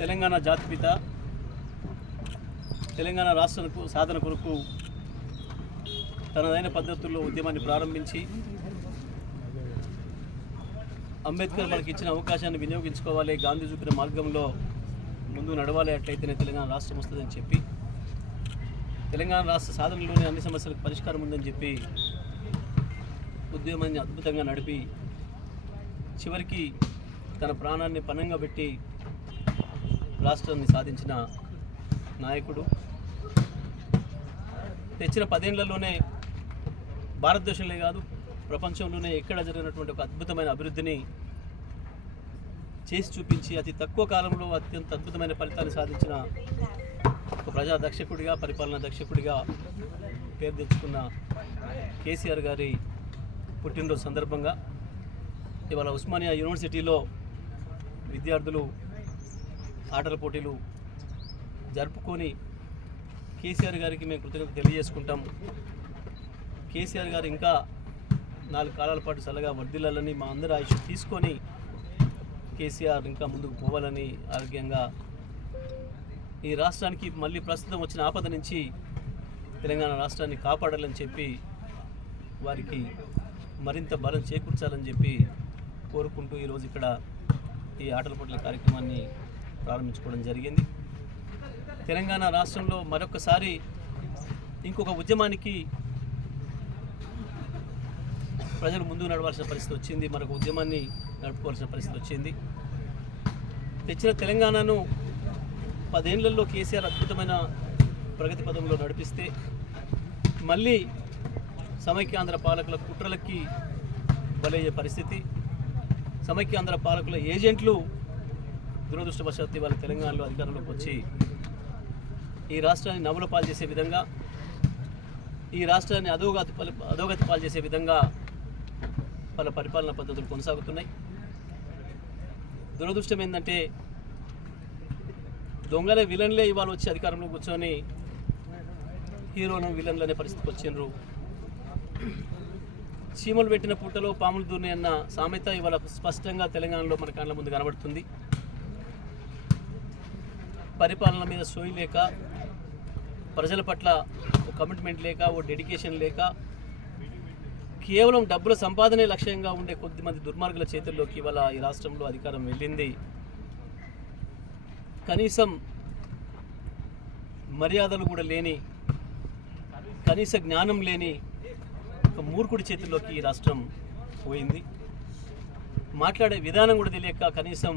తెలంగాణ జాతిపిత తెలంగాణ రాష్ట్రకు సాధన కొరకు తనదైన పద్ధతుల్లో ఉద్యమాన్ని ప్రారంభించి అంబేద్కర్ మనకి ఇచ్చిన అవకాశాన్ని వినియోగించుకోవాలి. గాంధీ చూపిన మార్గంలో ముందు నడవాలి. అట్లయితేనే తెలంగాణ రాష్ట్రం వస్తుందని చెప్పి తెలంగాణ రాష్ట్ర సాధనలోనే అన్ని సమస్యలకు పరిష్కారం ఉందని చెప్పి ఉద్యమాన్ని అద్భుతంగా నడిపి చివరికి తన ప్రాణాన్ని పణంగా పెట్టి రాష్ట్రాన్ని సాధించిన నాయకుడు. తెచ్చిన పదేళ్ళలోనే భారతదేశంలో కాదు ప్రపంచంలోనే ఎక్కడ జరిగినటువంటి ఒక అద్భుతమైన అభివృద్ధిని చేసి చూపించి అతి తక్కువ కాలంలో అత్యంత అద్భుతమైన ఫలితాన్ని సాధించిన ఒక ప్రజా దక్షకుడిగా పరిపాలనా దక్షకుడిగా పేరు తెచ్చుకున్న కేసీఆర్ గారి పుట్టినరోజు సందర్భంగా ఇవాళ ఉస్మానియా యూనివర్సిటీలో విద్యార్థులు ఆటల పోటీలు జరుపుకొని కేసీఆర్ గారికి మేము కృతజ్ఞత తెలియజేసుకుంటాం. కేసీఆర్ గారు ఇంకా నాలుగు కాలాల పాటు చల్లగా వర్ధిల్లాలని మా అందరి ఆయుష్ తీసుకొని కేసీఆర్ ఇంకా ముందుకు పోవాలని ఆరోగ్యంగా ఈ రాష్ట్రానికి మళ్ళీ ప్రస్తుతం వచ్చిన ఆపద నుంచి తెలంగాణ రాష్ట్రాన్ని కాపాడాలని చెప్పి వారికి మరింత బలం చేకూర్చాలని చెప్పి కోరుకుంటూ ఈరోజు ఇక్కడ ఈ ఆటల పోటీల కార్యక్రమాన్ని ప్రారంభించుకోవడం జరిగింది. తెలంగాణ రాష్ట్రంలో మరొకసారి ఇంకొక ఉద్యమానికి ప్రజలు ముందుకు నడవాల్సిన పరిస్థితి వచ్చింది. మరొక ఉద్యమాన్ని నడుపుకోవాల్సిన పరిస్థితి వచ్చింది. తెచ్చిన తెలంగాణను పదేళ్ళలో కేసీఆర్ అద్భుతమైన ప్రగతి పదంలో నడిపిస్తే మళ్ళీ సమైక్యాంధ్ర పాలకుల కుట్రలకి బలయ్యే పరిస్థితి సమైక్యాంధ్ర పాలకుల ఏజెంట్లు దురదృష్టవశాత్తు వాళ్ళ తెలంగాణలో అధికారంలోకి వచ్చి ఈ రాష్ట్రాన్ని నవ్వుల పాలు చేసే విధంగా ఈ రాష్ట్రాన్ని అధోగతి అధోగతి పాలు చేసే విధంగా వాళ్ళ పరిపాలనా పద్ధతులు కొనసాగుతున్నాయి. దురదృష్టం ఏంటంటే దొంగలే విలన్లే ఇవాళ వచ్చి అధికారంలో కూర్చొని హీరోను విలన్లు అనే పరిస్థితికి వచ్చిండ్రు. చీమలు పెట్టిన పుట్టలో పాములు దూరినాయన్న సామెత ఇవాళ స్పష్టంగా తెలంగాణలో మన కళ్ళ ముందు కనబడుతుంది. పరిపాలన మీద సోయి లేక ప్రజల పట్ల ఓ కమిట్మెంట్ లేక ఓ డెడికేషన్ లేక కేవలం డబ్బుల సంపాదనే లక్ష్యంగా ఉండే కొద్దిమంది దుర్మార్గుల చేతుల్లోకి ఇవాళ ఈ రాష్ట్రంలో అధికారం వెళ్ళింది. కనీసం మర్యాదలు కూడా లేని కనీస జ్ఞానం లేని ఒక మూర్ఖుడి చేతుల్లోకి ఈ రాష్ట్రం పోయింది. మాట్లాడే విధానం కూడా తెలియక కనీసం